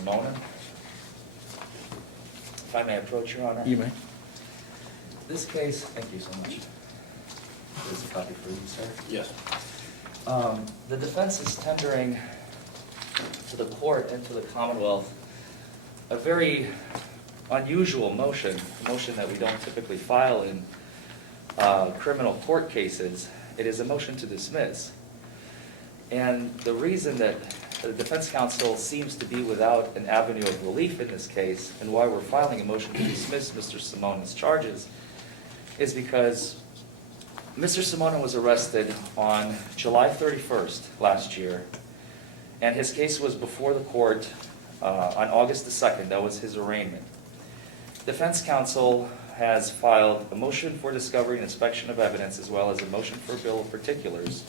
Simonin. If I may approach, Your Honor. You may. This case, thank you so much. There's a copy for you, sir. Yes. The defense is tendering to the court and to the Commonwealth a very unusual motion, a motion that we don't typically file in criminal court cases. It is a motion to dismiss. And the reason that the defense counsel seems to be without an avenue of relief in this case, and why we're filing a motion to dismiss Mr. Simonin's charges, is because Mr. Simonin was arrested on July 31st last year, and his case was before the court on August the 2nd. That was his arraignment. Defense counsel has filed a motion for discovery and inspection of evidence, as well as a motion for a bill of particulars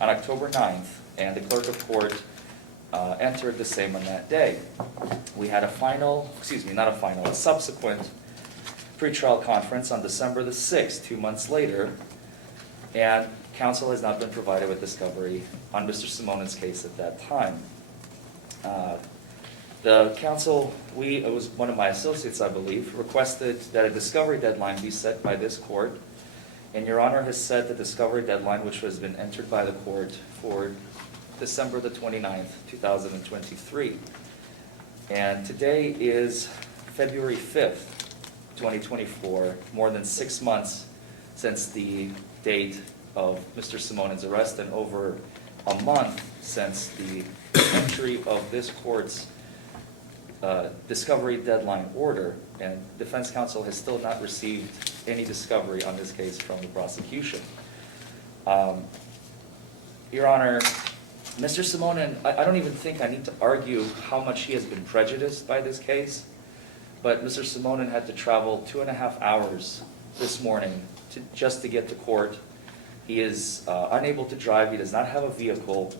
on October 9th, and the clerk of court entered the same on that day. We had a subsequent pretrial conference on December the 6th, 2 months later, and counsel has not been provided with discovery on Mr. Simonin's case at that time. The counsel, it was one of my associates, I believe, requested that a discovery deadline be set by this court, and Your Honor has set the discovery deadline, which has been entered by the court, for December the 29th, 2023. And today is February 5th, 2024, more than 6 months since the date of Mr. Simonin's arrest, and over a month since the entry of this court's discovery deadline order, and defense counsel has still not received any discovery on this case from the prosecution. Your Honor, Mr. Simonin, I don't even think I need to argue how much he has been prejudiced by this case, but Mr. Simonin had to travel 2.5 hours this morning just to get to court. He is unable to drive. He does not have a vehicle.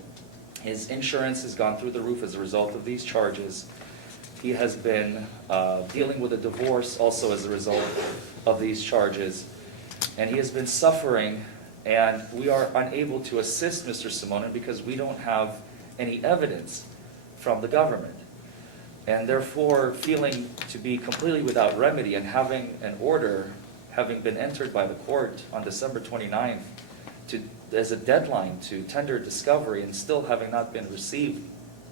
His insurance has gone through the roof as a result of these charges. He has been dealing with a divorce also as a result of these charges. And he has been suffering, and we are unable to assist Mr. Simonin because we don't have any evidence from the government. And therefore, feeling to be completely without remedy, and having an order having been entered by the court on December 29th as a deadline to tender discovery, and still having not been received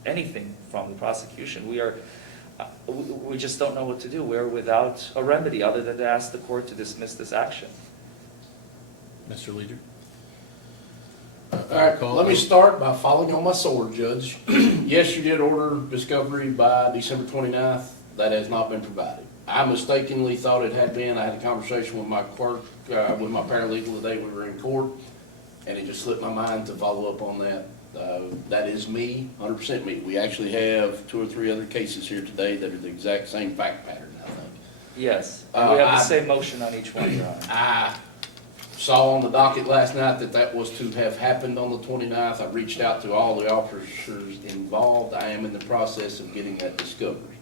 anything from the prosecution, we just don't know what to do. We're without a remedy other than to ask the court to dismiss this action. Mr. Leader? All right, let me start by falling on my sword, Judge. Yes, you did order discovery by December 29th. That has not been provided. I mistakenly thought it had been. I had a conversation with my clerk, with my paralegal the day we were in court, and it just slipped my mind to follow up on that. That is me, 100% me. We actually have 2 or 3 other cases here today that are the exact same fact pattern, I think. Yes, and we have the same motion on each one, Your Honor. I saw on the docket last night that was to have happened on the 29th. I reached out to all the officers involved. I am in the process of getting that discovery.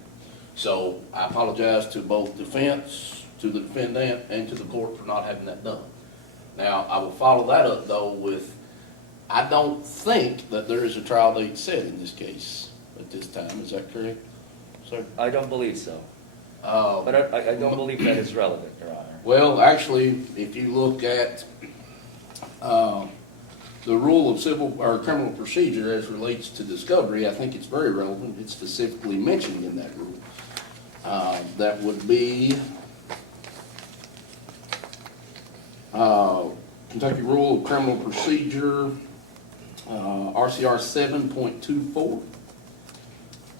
So I apologize to both defense, to the defendant, and to the court for not having that done. Now, I will follow that up, though, with I don't think that there is a trial date set in this case at this time. Is that correct, sir? I don't believe so. But I don't believe that is relevant, Your Honor. Well, actually, if you look at the rule of civil or criminal procedure as relates to discovery, I think it's very relevant. It's specifically mentioned in that rule. That would be Kentucky Rule of Criminal Procedure, RCR 7.24.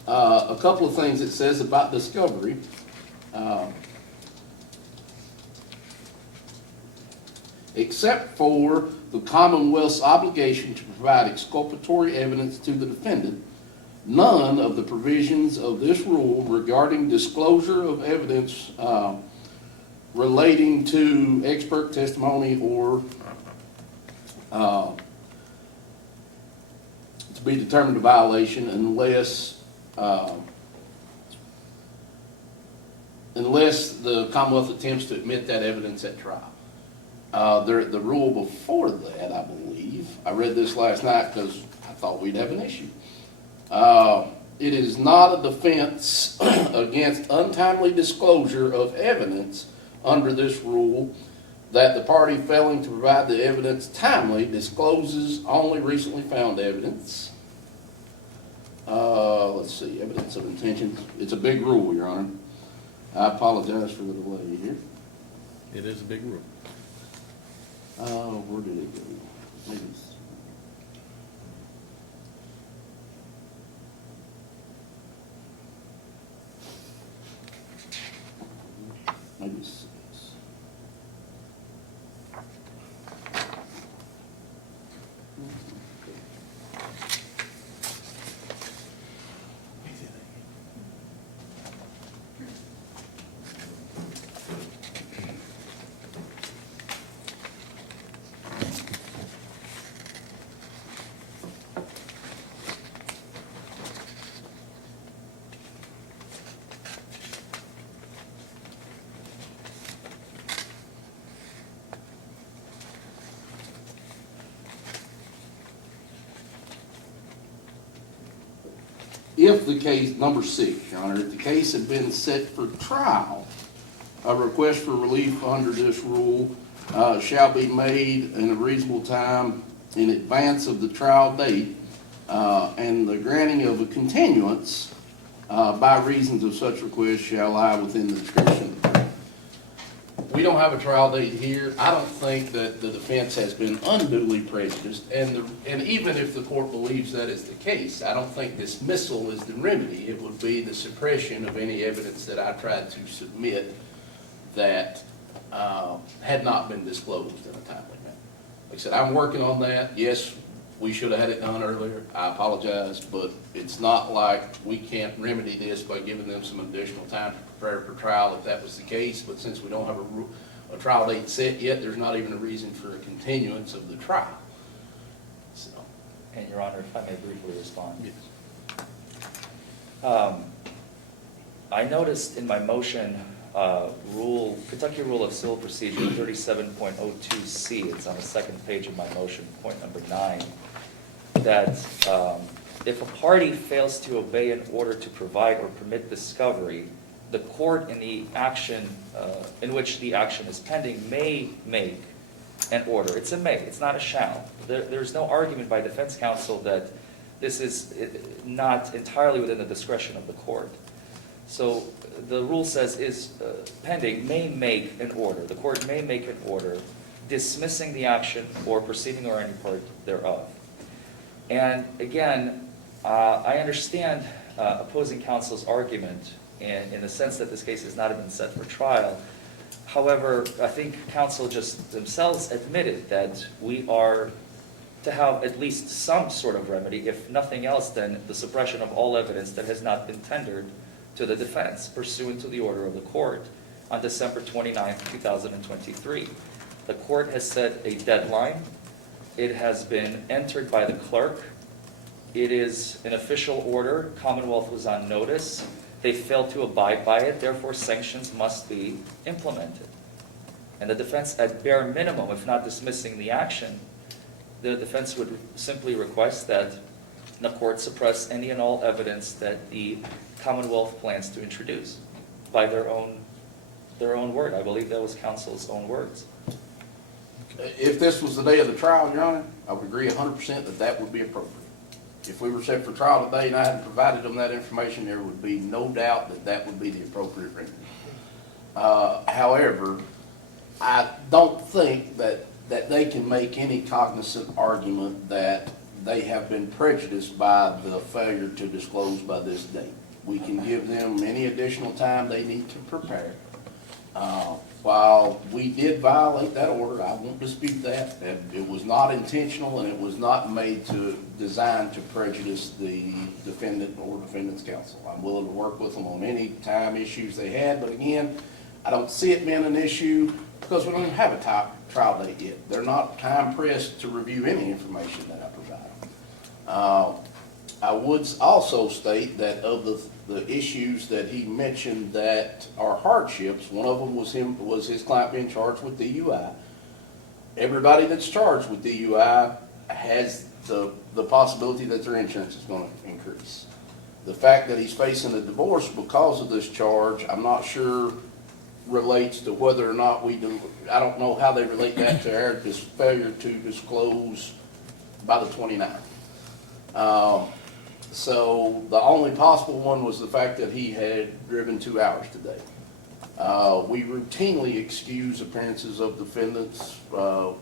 A couple of things it says about discovery. Except for the Commonwealth's obligation to provide exculpatory evidence to the defendant, none of the provisions of this rule regarding disclosure of evidence relating to expert testimony or to be determined a violation unless the Commonwealth attempts to admit that evidence at trial. The rule before that, I believe, I read this last night because I thought we'd have an issue. it is not a defense against untimely disclosure of evidence under this rule that the party failing to provide the evidence timely discloses only recently found evidence. Let's see, evidence of intentions. It's a big rule, Your Honor. I apologize for the delay here. It is a big rule. Where did it go? Maybe maybe 6. If the case, number 6, Your Honor, if the case had been set for trial, a request for relief under this rule shall be made in a reasonable time in advance of the trial date, and the granting of a continuance by reasons of such request shall lie within the discretion. We don't have a trial date here. I don't think that the defense has been unduly prejudiced, and even if the court believes that is the case, I don't think dismissal is the remedy. It would be the suppression of any evidence that I tried to submit that had not been disclosed in a timely manner. Like I said, I'm working on that. Yes, we should have had it done earlier. I apologize, but it's not like we can't remedy this by giving them some additional time to prepare for trial if that was the case. But since we don't have a trial date set yet, there's not even a reason for a continuance of the trial. So, And Your Honor, if I may briefly respond. Yes. I noticed in my motion, Kentucky Rule of Civil Procedure 37.02C, it's on the second page of my motion, point number 9, that if a party fails to obey an order to provide or permit discovery, the court in the action in which the action is pending may make an order. It's a may, it's not a shall. There's no argument by defense counsel that this is not entirely within the discretion of the court. So the rule says is pending may make an order. The court may make an order dismissing the action or proceeding or any part thereof. And again, I understand opposing counsel's argument in the sense that this case has not been set for trial. However, I think counsel just themselves admitted that we are to have at least some sort of remedy, if nothing else, then the suppression of all evidence that has not been tendered to the defense pursuant to the order of the court on December 29th, 2023. The court has set a deadline. It has been entered by the clerk. It is an official order. Commonwealth was on notice. They failed to abide by it, therefore sanctions must be implemented. And the defense, at bare minimum, if not dismissing the action, the defense would simply request that the court suppress any and all evidence that the Commonwealth plans to introduce by their own word. I believe that was counsel's own words. if this was the day of the trial, Your Honor, I would agree 100% that that would be appropriate. If we were set for trial today and I hadn't provided them that information, there would be no doubt that that would be the appropriate remedy. However, I don't think that they can make any cognizant argument that they have been prejudiced by the failure to disclose by this date. We can give them any additional time they need to prepare. While we did violate that order, I won't dispute that. It was not intentional and it was not designed to prejudice the defendant or defendant's counsel. I'm willing to work with them on any time issues they had, but again, I don't see it being an issue because we don't even have a trial date yet. They're not time pressed to review any information that I provide. I would also state that of the issues that he mentioned that are hardships, one of them was his client being charged with DUI. Everybody that's charged with DUI has the possibility that their insurance is going to increase. The fact that he's facing a divorce because of this charge, I'm not sure relates to whether or not I don't know how they relate that to our failure to disclose by the 29th. So the only possible one was the fact that he had driven 2 hours today. We routinely excuse appearances of defendants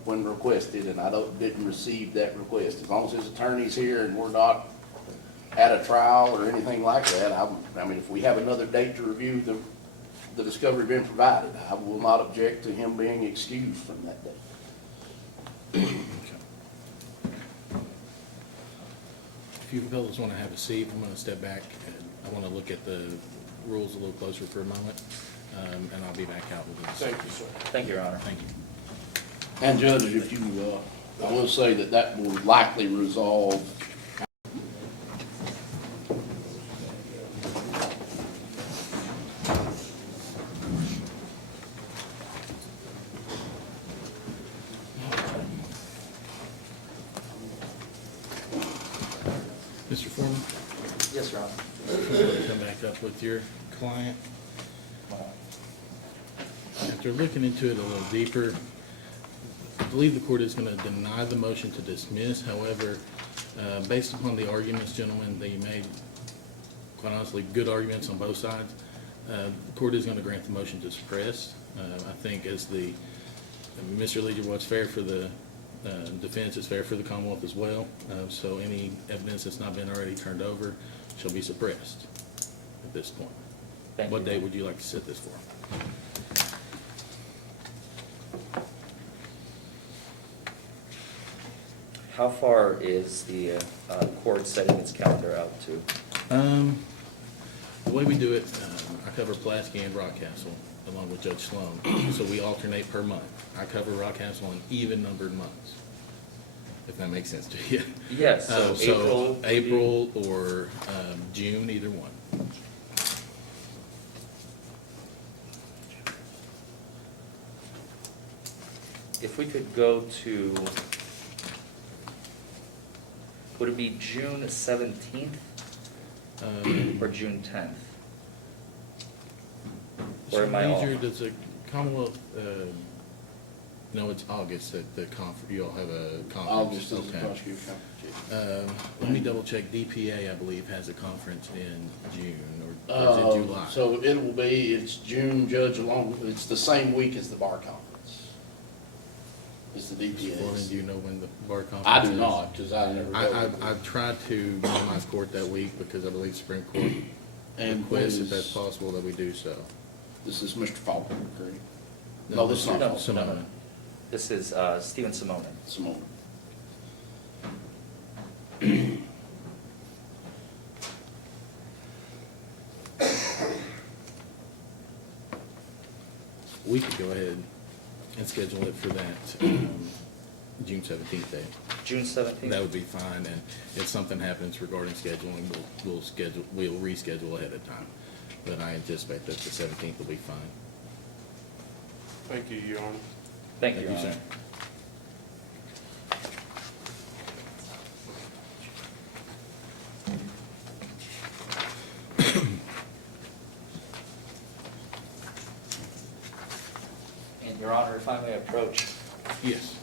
when requested, and I didn't receive that request. As long as his attorney's here and we're not at a trial or anything like that, I mean, if we have another date to review the discovery being provided, I will not object to him being excused from that date. If you fellows want to have a seat, I'm going to step back and I want to look at the rules a little closer for a moment, and I'll be back out with this. Thank you, sir. Thank you, Your Honor. Thank you. And Judge, if you, I will say that will likely resolve. Mr. Forman, Yes, Your Honor. come back up with your client. After looking into it a little deeper, I believe the court is going to deny the motion to dismiss. However, based upon the arguments, gentlemen, that you made, quite honestly, good arguments on both sides, the court is going to grant the motion to suppress. I think as Mr. Leader, what's fair for the defense is fair for the Commonwealth as well. So any evidence that's not been already turned over shall be suppressed at this point. Thank you. What day would you like to set this for? How far is the court setting its calendar out to? The way we do it, I cover Pulaski and Rockcastle along with Judge Sloan. So we alternate per month. I cover Rockcastle in even numbered months, if that makes sense to you. Yes, so April or June, either one. If we could go to, would it be June 17th or June 10th? Or am I off? Major, does the Commonwealth, no, it's August at the you all have a conference. August is the Okay. prosecutor conference. Let me double check. DPA, I believe, has a conference in June or is it July? So it will be, it's June, Judge, it's the same week as the bar conference. It's the Foreman, DPA's. do you know when the bar conference I do is? not, because I never go. I've tried to minimize court that week because I believe Supreme Court And requests, if when that's is- possible, that we do so. This is Mr. Faulkner, correct? No, this is not No, Faulkner. Simone. This is Stephen Simone. Simone. We could go ahead and schedule it for that June 17th day. June 17th? That would be fine, and if something happens regarding scheduling, we'll reschedule ahead of time. But I anticipate that the 17th will be fine. Thank you, Your Honor. Thank you, Your sir. Honor. And Your Honor, if I may approach, Yes.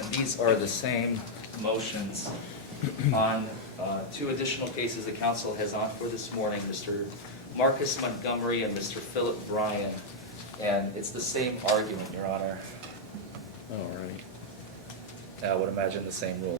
and these are the same motions on two additional cases the council has on for this morning, Mr. Marcus Montgomery and Mr. Philip Bryan. And it's the same argument, Your Honor. All right. I would imagine the same ruling.